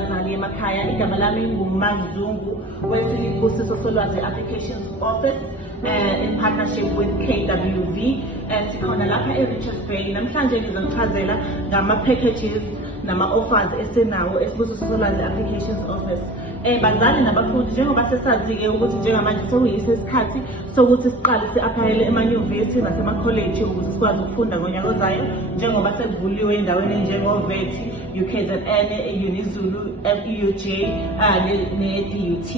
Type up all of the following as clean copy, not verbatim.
abazali emakhaya. Igama lami nguMazungu weSibusiso Solwazi Applications Office in partnership with KWV. Sikhona lapha eRichards Bay. Namhlanje ngizonichazela ngama-packages nama-offers esinawo eSibusiso Solwazi Applications Office. Bazali nabafundi, njengoba sesazi-ke ukuthi njengamanje sekuyiso isikhathi sokuthi siqale si-aplayele emanyuvesi nasemakholeji ukuze sikwazi ukufunda ngonyaka ozayo, njengoba sekuvuliwe endaweni enjengo-VET, UKZN, UniZulu, FEUJ ne-DUT.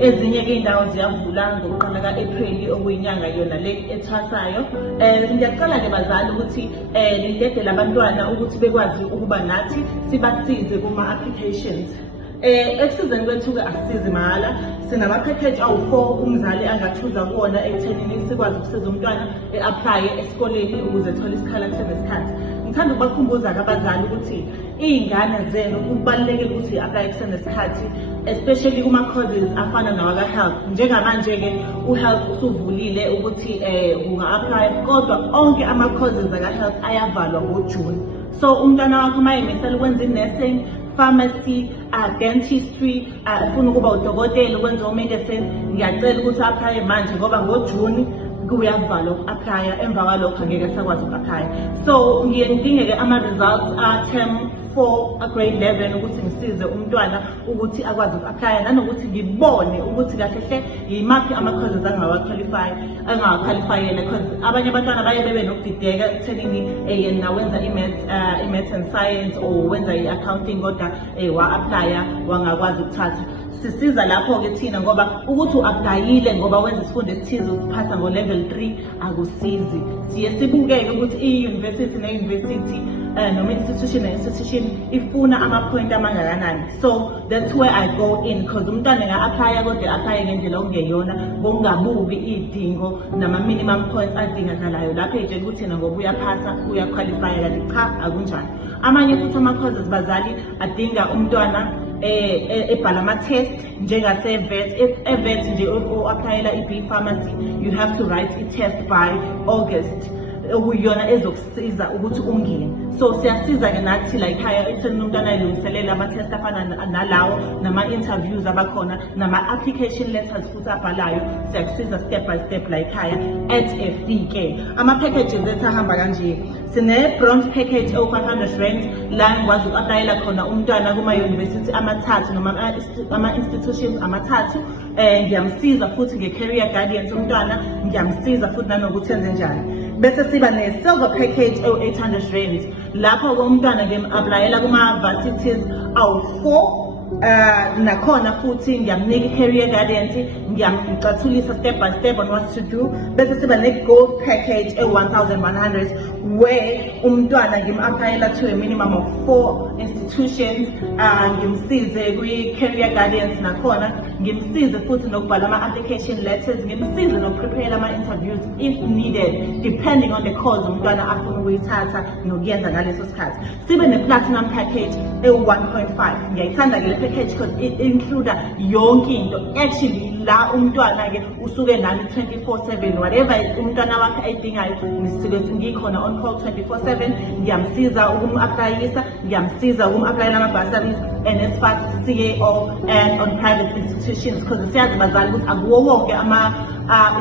Ezinye-ke iy'ndawo ziyavula ngokuqala ka-April okuyinyanga yona le ethwasayo. Ngiyacela-ke bazali ukuthi nidedele abantwana ukuthi bekwazi ukuba nathi sibasize kuma-applications. Ekusizeni kwethu-ke asisizi mahhala. Sinama-package awu-4 umzali angathuza kuwona ekuthenini sikwazi ukusiza umntwana e-aplaye esikoleni ukuze ethole isikhala kusenesikhathi. Ngithanda ukubakhumbuza-ke abazali ukuthi iy'ngane zenu kubalulekile ukuthi i-aplaye kusenesikhathi, especially kuma-courses afana nawaka-health. Njengamanje-ke u-health usuvulile ukuthi unga-aplaya, kodwa onke ama-courses aka-health ayavalwa ngoJune. So umntwana wakho uma emisela ukwenza i-nursing, pharmacy, dentistry, ufuna ukuba udokotela, ukwenza o-medicine, ngiyacela ukuthi aplaye manje ngoba ngoJune kuyavalwa uku-aplaya, emva kwalokho angeke sakwazi uku-aplaya. So ngiye ngidinge-ke ama-results a-term 4 grade 11 ukuthi ngisize umntwana ukuthi akwazi uku-aplaya, nanokuthi ngibone ukuthi kahle hle yimaphi ama-courses angawakhwalifayele, because abanye abantwana baye bebe nokudideka ekuthenini yena wenza i-maths and science or wenza i-accounting kodwa wa-aplaya wangakwazi ukuthatha. Sisiza lapho-ke thina ngoba ukuthi u-aplayile ngoba wenza isifundo esithize usiphasa ngo-level 3 akusizi. Siye sibukeke ukuthi i-university ne-university noma institution ne-institution ifuna ama-point amangakanani. So that's where I go in, because umntwana nga-aplaya kodwa aplaye ngendlela okungeyona, ngokungabuki iy'dingo nama-minimum points adingakalayo. Lapho ey'tshela ukuthi thina ngoba uyaphasa uyakhwalifaya, kanti cha akunjani. Amanye futhi ama-courses bazali adinga umntwana ebhala ama-test njengase-VET. If e-VET nje o-aplayela i-B Pharmacy, you have to write i-test by August, okuyiyona ezokusiza ukuthi ungene. So siyasiza-ke nathi la ekhaya ekutheni umntwana ayilungiselele ama-test afana nalawo, nama-interviews abakhona, nama-application letters futhi abhalayo. Siyakusiza step by step la ekhaya at a fee-ke. Ama-packages ethu ahamba kanje. Sine-bronze package ewu-R500 la ngikwazi uku-aplayela khona umntwana kuma-university amathathu noma ama-institutions amathathu. Ngiyamsiza futhi nge-career guidance umntwana, ngiyamsiza futhi nanokuthi enze njani. Bese siba ne-silver package ewu-R800 lapho umntwana ngiyam-aplayela kuma-varsities awu-4. Nakhona futhi ngiyamnika i-career guidance, ngiyamcathulisa step by step on what to do. Bese siba ne-gold package ewu-R1100 where umntwana ngim-aplayela to a minimum of 4 institutions. Ngimsize kwi-career guidance nakhona, ngimsize futhi nokubhala ama-application letters, ngimsize nokuprepare ama-interviews if needed depending on the course umntwana afuna ukuyithatha nokuyenza ngaleso sikhathi. Sibe ne-platinum package ewu-1.5. Ngiyayithanda-ke le package because it includes yonke into. Actually la umntwana-ke usuke nami 24/7, whatever umntwana wakhe ayidingayo ngisuke ngikhona on call 24/7. Ngiyamsiza ukum-aplayisa, ngiyamsiza ukum-aplayela ama-bursaries, NSFAS, CAO, and on private institutions, because siyazi bazali ukuthi akuwo wonke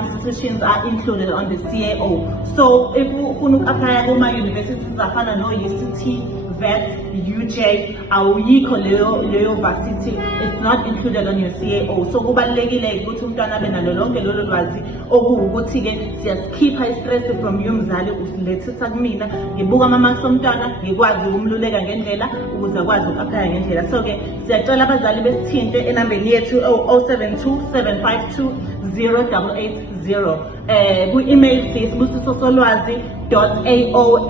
institutions are included on the CAO. So if ufuna uku-aplaya kuma-universities afana no-UCT, VET, UJ, awuyikho leyo varsity, it's not included on your CAO. So kubalulekile ukuthi umntwana abe nalo lonke lolo lwazi, okuwukuthi-ke siyasikhipha i-stress from you mzali, usilethisa kumina, ngibuka ama-marks omntwana, ngikwazi ukumluleka ngendlela ukuze akwazi uku-aplaya ngendlela. So-ke siyacela abazali besithinte enambeni yethu 072 752 0880. Ku-email siyisibusisosolwazi.ao@